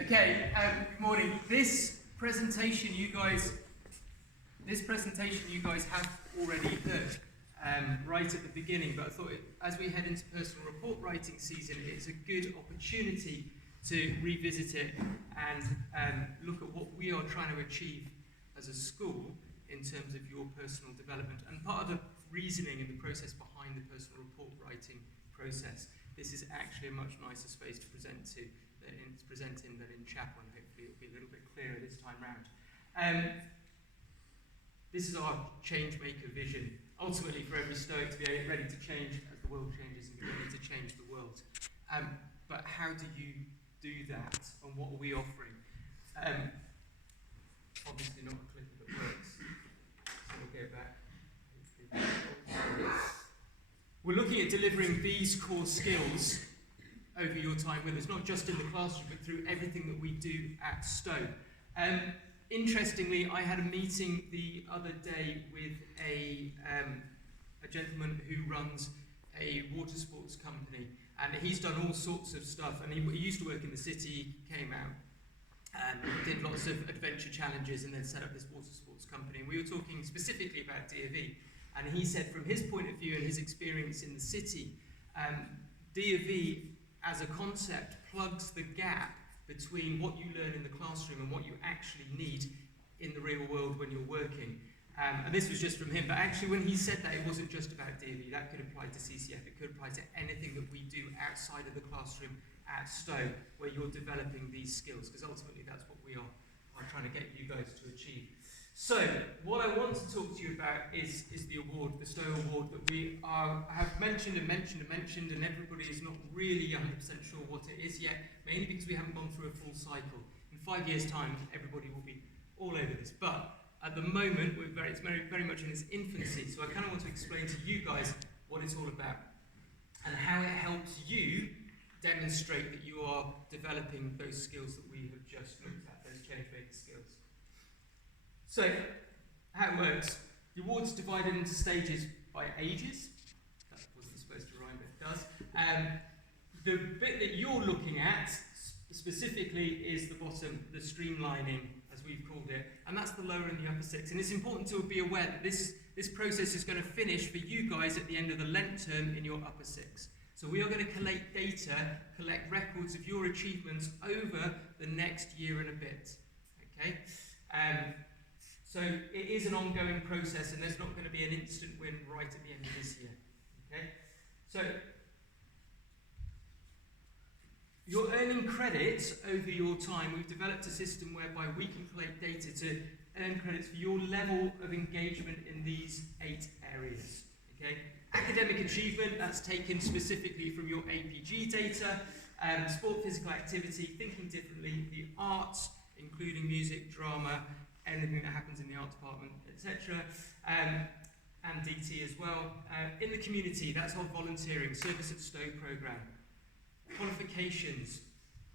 Okay, good morning. This presentation you guys have already heard right at the beginning, but I thought as we head into personal report writing season, it's a good opportunity to revisit it and look at what we are trying to achieve as a school in terms of your personal development. And part of the reasoning and the process behind the personal report writing process, this is actually a much nicer space to present in than in chapel, and hopefully it'll be a little bit clearer this time round. This is our change maker vision, ultimately for every Stoic to be ready to change as the world changes and be ready to change the world. But how do you do that, and what are we offering? Obviously not a clicker that works, so we'll go back. We're looking at delivering these core skills over your time with us, not just in the classroom, but through everything that we do at Stowe. Interestingly, I had a meeting the other day with a gentleman who runs a water sports company, and he's done all sorts of stuff, and he used to work in the city, came out, and did lots of adventure challenges, and then set up this water sports company. And we were talking specifically about D&V, and he said from his point of view and his experience in the city, D&V as a concept plugs the gap between what you learn in the classroom and what you actually need in the real world when you're working. And this was just from him, but actually when he said that, it wasn't just about D&V. That could apply to CCF, it could apply to anything that we do outside of the classroom at Stowe, where you're developing these skills, because ultimately that's what we are trying to get you guys to achieve. So, what I want to talk to you about is the award, the Stowe Award, that we have mentioned, and everybody is not really 100% sure what it is yet, mainly because we haven't gone through a full cycle. In 5 years' time, everybody will be all over this. But at the moment, it's very much in its infancy, so I kind of want to explain to you guys what it's all about, and how it helps you demonstrate that you are developing those skills that we have just looked at, those change-making skills. So, how it works, the award's divided into stages by ages. That wasn't supposed to rhyme, but it does. The bit that you're looking at specifically is the bottom, the streamlining, as we've called it, and that's the lower and the upper six. And it's important to be aware that this process is going to finish for you guys at the end of the Lent term in your upper six. So we are going to collect data, collect records of your achievements over the next year and a bit. Okay? So it is an ongoing process, and there's not going to be an instant win right at the end of this year. Okay? So you're earning credits over your time. We've developed a system whereby we can collect data to earn credits for your level of engagement in these 8 areas. Okay? Academic achievement, that's taken specifically from your APG data. Sport, physical activity, thinking differently, the arts, including music, drama, anything that happens in the art department, etc. And DT as well. In the community, that's our volunteering, Service at Stowe programme. Qualifications.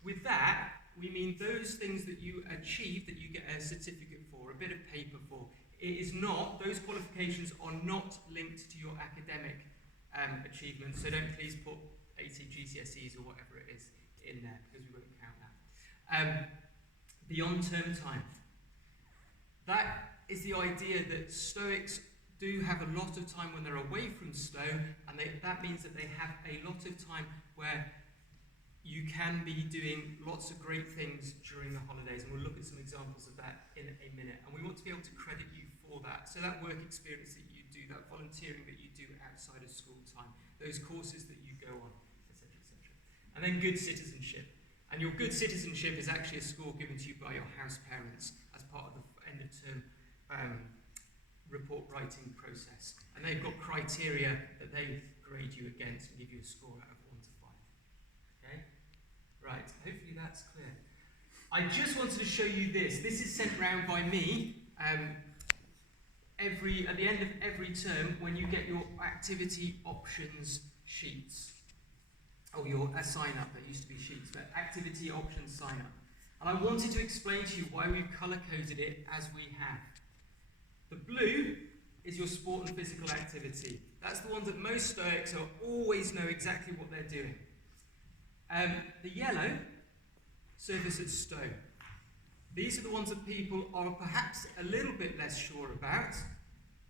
With that, we mean those things that you achieve, that you get a certificate for, a bit of paper for. It is not, those qualifications are not linked to your academic achievements, so don't please put 80 GCSEs or whatever it is in there, because we won't count that. Beyond term time. That is the idea that Stoics do have a lot of time when they're away from Stowe, and that means that they have a lot of time where you can be doing lots of great things during the holidays, and we'll look at some examples of that in a minute. And we want to be able to credit you for that. So that work experience that you do, that volunteering that you do outside of school time, those courses that you go on, etc., etc. And then good citizenship. And your good citizenship is actually a score given to you by your house parents as part of the end of term report writing process. And they've got criteria that they grade you against and give you a score out of 1 to 5. Okay? Right, hopefully that's clear. I just wanted to show you this. This is sent round by me at the end of every term when you get your activity options sheets. Or your sign up, there used to be sheets, but activity options sign up. And I wanted to explain to you why we've colour-coded it as we have. The blue is your sport and physical activity. That's the one that most Stoics always know exactly what they're doing. The yellow service at Stowe. These are the ones that people are perhaps a little bit less sure about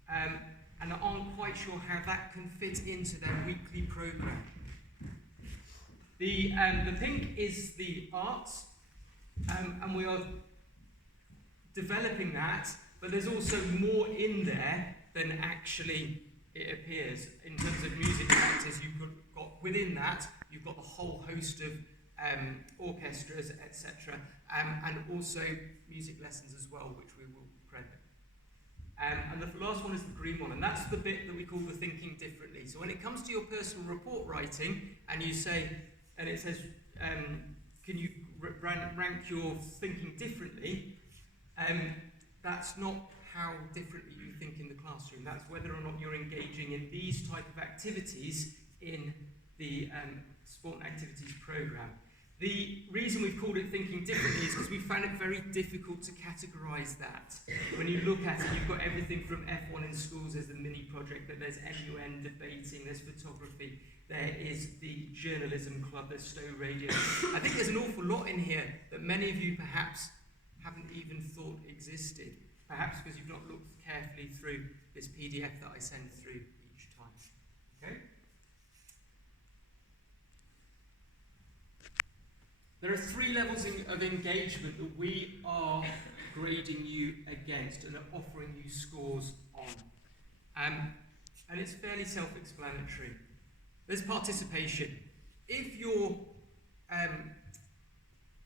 and aren't quite sure how that can fit into their weekly programme. The pink is the arts, and we are developing that, but there's also more in there than actually it appears. In terms of music factors, you've got within that, you've got the whole host of orchestras, etc., and also music lessons as well, which we will credit. And the last one is the green one, and that's the bit that we call the thinking differently. So when it comes to your personal report writing, and you say, and it says, can you rank your thinking differently? That's not how differently you think in the classroom. That's whether or not you're engaging in these type of activities in the sport and activities programme. The reason we've called it thinking differently is because we found it very difficult to categorise that. When you look at it, you've got everything from F1 in schools, there's the mini project, but there's MUN debating, there's photography, there is the journalism club, there's Stowe Radio. I think there's an awful lot in here that many of you perhaps haven't even thought existed, perhaps because you've not looked carefully through this PDF that I send through each time. Okay? There are 3 levels of engagement that we are grading you against and are offering you scores on. And it's fairly self-explanatory. There's participation. If your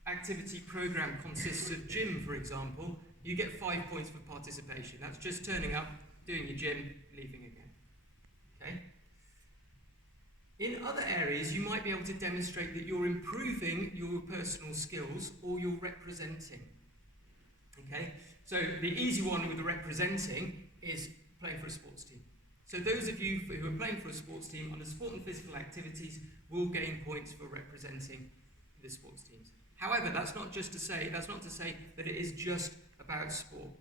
activity programme consists of gym, for example, you get 5 points for participation. That's just turning up, doing your gym, leaving again. Okay? In other areas, you might be able to demonstrate that you're improving your personal skills or you're representing. Okay? So the easy one with the representing is playing for a sports team. So those of you who are playing for a sports team on the sport and physical activities will gain points for representing the sports teams. However, that's not to say that it is just about sport.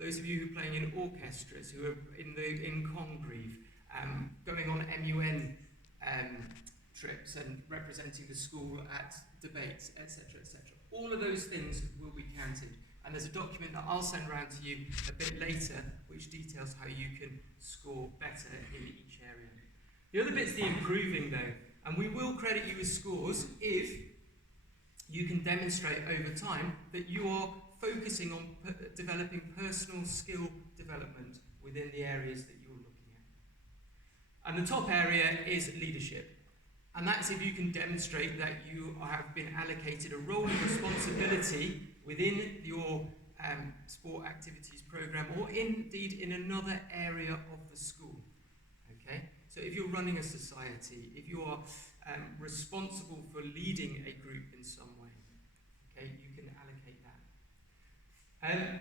Those of you who are playing in orchestras, who are in Congreve, going on MUN trips and representing the school at debates, etc., etc. All of those things will be counted. And there's a document that I'll send around to you a bit later which details how you can score better in each area. The other bit's the improving though, and we will credit you with scores if you can demonstrate over time that you are focusing on developing personal skill development within the areas that you're looking at. And the top area is leadership. And that's if you can demonstrate that you have been allocated a role and responsibility within your sport activities programme, or indeed in another area of the school. Okay? So if you're running a society, if you are responsible for leading a group in some way, okay, you can allocate that.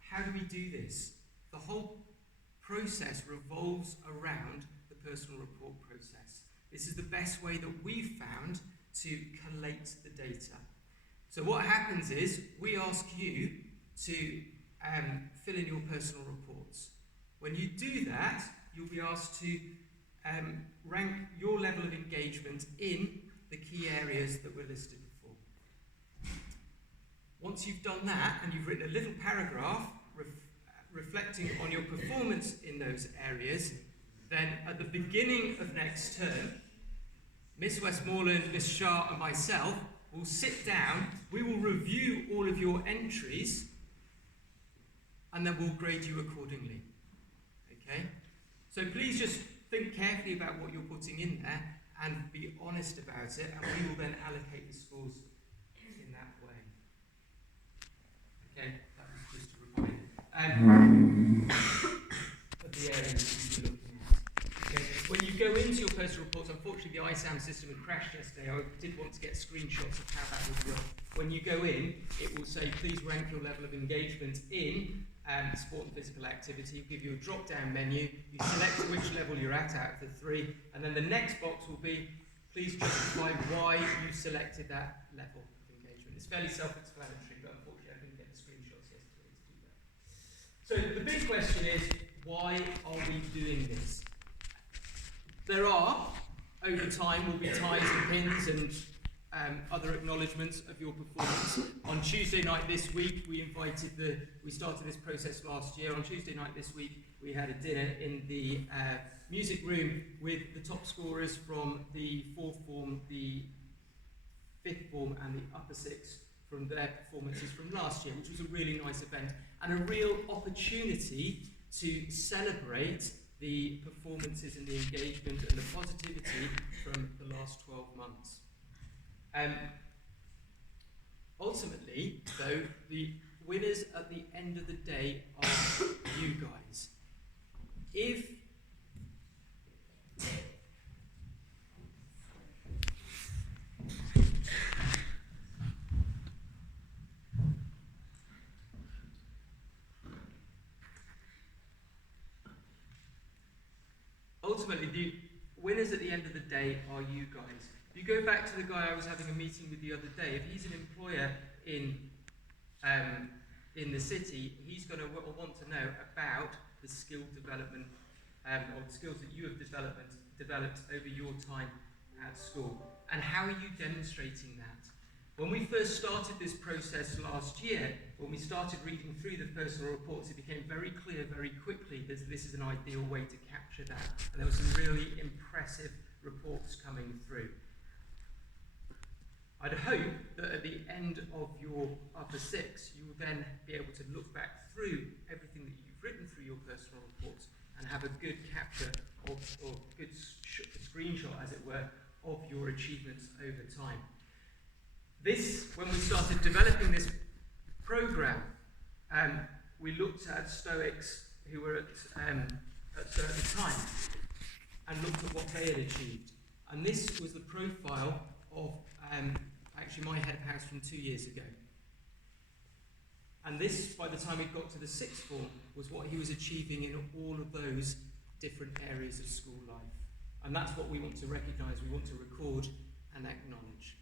How do we do this? The whole process revolves around the personal report process. This is the best way that we've found to collate the data. So what happens is, we ask you to fill in your personal reports. When you do that, you'll be asked to rank your level of engagement in the key areas that were listed before. Once you've done that, and you've written a little paragraph reflecting on your performance in those areas, then at the beginning of next term, Miss Westmoreland, Miss Shah and myself will sit down, we will review all of your entries, and then we'll grade you accordingly. Okay? So please just think carefully about what you're putting in there and be honest about it, and we will then allocate the scores in that way. Okay? That was just a reminder of the areas that you're looking at. Okay? When you go into your personal reports, unfortunately the ISAM system had crashed yesterday. I did want to get screenshots of how that would work. When you go in, it will say, please rank your level of engagement in sport and physical activity, give you a drop-down menu, you select which level you're at out of the 3, and then the next box will be, please justify why you selected that level of engagement. It's fairly self-explanatory, but unfortunately I didn't get the screenshots yesterday to do that. So the big question is, why are we doing this? There are, over time, will be ties and pins and other acknowledgements of your performance. On Tuesday night this week, we started this process last year. On Tuesday night this week, we had a dinner in the music room with the top scorers from the 4th form, the 5th form and the upper 6th from their performances from last year, which was a really nice event and a real opportunity to celebrate the performances and the engagement and the positivity from the last 12 months. Ultimately, though, the winners at the end of the day are you guys. Ultimately, the winners at the end of the day are you guys. If you go back to the guy I was having a meeting with the other day, if he's an employer in the city, he's going to want to know about the skill development or the skills that you have developed over your time at school. And how are you demonstrating that? When we first started this process last year, when we started reading through the personal reports, it became very clear very quickly that this is an ideal way to capture that. And there were some really impressive reports coming through. I'd hope that at the end of your upper 6, you will then be able to look back through everything that you've written through your personal reports and have a good capture or good screenshot, as it were, of your achievements over time. When we started developing this program, we looked at Stoics who were at the time and looked at what they had achieved. And this was the profile of actually my head of house from 2 years ago. And this, by the time he got to the 6th form, was what he was achieving in all of those different areas of school life. And that's what we want to recognise, we want to record and acknowledge.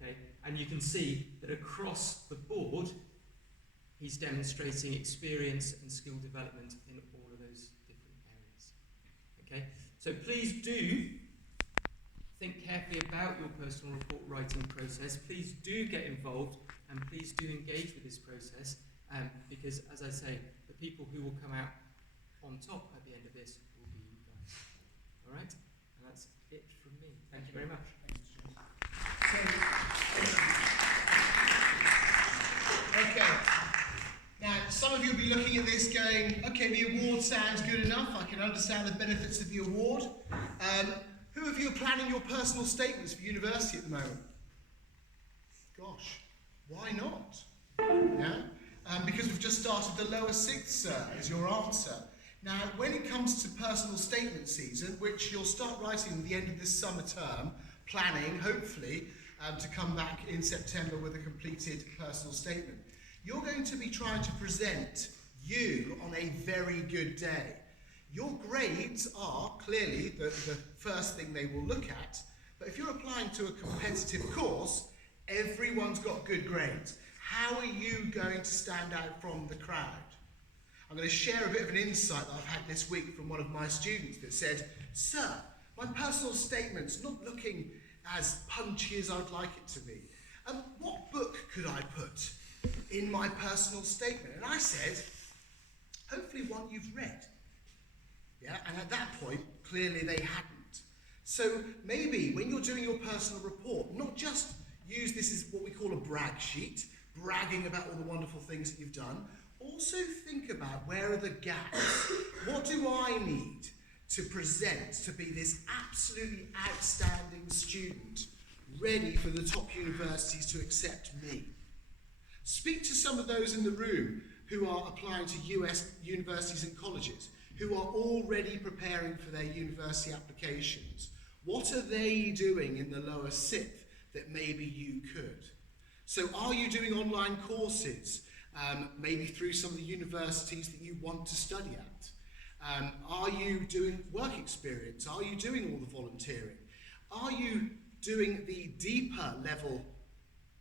Okay? And you can see that across the board, he's demonstrating experience and skill development in all of those different areas. Okay? So please do think carefully about your personal report writing process. Please do get involved and please do engage with this process because, as I say, the people who will come out on top at the end of this will be you guys. All right? And that's it from me. Thank you very much. Okay. Now, some of you will be looking at this going, okay, the award sounds good enough. I can understand the benefits of the award. Who of you are planning your personal statements for university at the moment? Gosh, why not? Yeah? Because we've just started the lower 6th, sir, is your answer. Now, when it comes to personal statement season, which you'll start writing at the end of this summer term, planning, hopefully, to come back in September with a completed personal statement, you're going to be trying to present you on a very good day. Your grades are clearly the first thing they will look at, but if you're applying to a competitive course, everyone's got good grades. How are you going to stand out from the crowd? I'm going to share a bit of an insight that I've had this week from one of my students that said, "Sir, my personal statement's not looking as punchy as I'd like it to be. What book could I put in my personal statement?" And I said, hopefully one you've read. Yeah, and at that point, clearly they hadn't. So maybe when you're doing your personal report, not just use this as what we call a brag sheet, bragging about all the wonderful things that you've done, also think about where are the gaps? What do I need to present to be this absolutely outstanding student, ready for the top universities to accept me? Speak to some of those in the room who are applying to US universities and colleges, who are already preparing for their university applications. What are they doing in the lower 6th that maybe you could? So are you doing online courses, maybe through some of the universities that you want to study at? Are you doing work experience? Are you doing all the volunteering? Are you doing the deeper level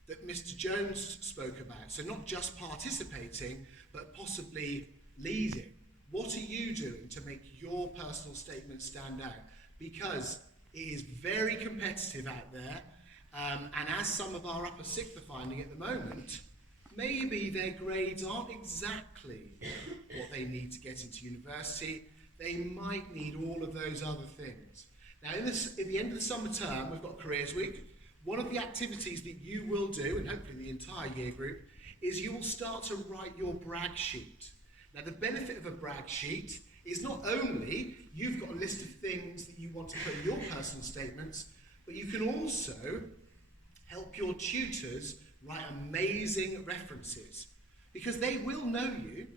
that Mr. Jones spoke about? So not just participating, but possibly leading. What are you doing to make your personal statement stand out? Because it is very competitive out there, And as some of our upper sixth are finding at the moment, maybe their grades aren't exactly what they need to get into university. They might need all of those other things. Now, at the end of the summer term, we've got Careers Week. One of the activities that you will do, and hopefully the entire year group, is you will start to write your brag sheet. Now, the benefit of a brag sheet is not only you've got a list of things that you want to put in your personal statements, but you can also help your tutors write amazing references, because they will know you,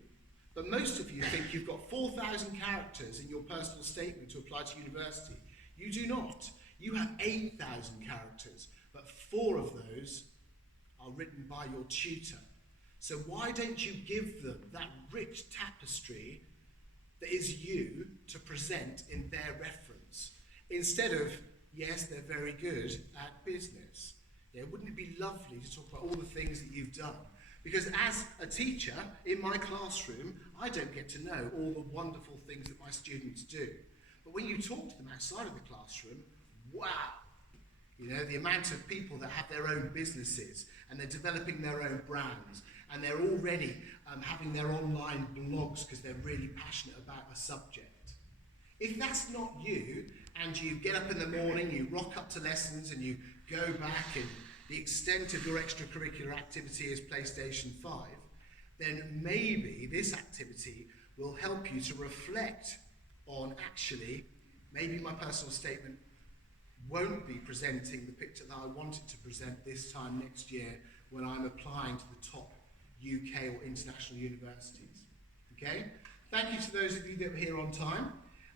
but most of you think you've got 4,000 characters in your personal statement to apply to university. You do not. You have 8,000 characters, but 4 of those are written by your tutor. So why don't you give them that rich tapestry that is you to present in their reference, instead of, yes, they're very good at business. Yeah, wouldn't it be lovely to talk about all the things that you've done? Because as a teacher in my classroom, I don't get to know all the wonderful things that my students do. But when you talk to them outside of the classroom, wow! You know, the amount of people that have their own businesses and they're developing their own brands and they're already having their online blogs because they're really passionate about a subject. If that's not you, and you get up in the morning, you rock up to lessons and you go back and the extent of your extracurricular activity is PlayStation 5, then maybe this activity will help you to reflect on, actually, maybe my personal statement won't be presenting the picture that I wanted to present this time next year when I'm applying to the top UK or international universities. Okay? Thank you to those of you that were here on time,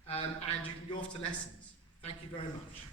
and you can go off to lessons. Thank you very much.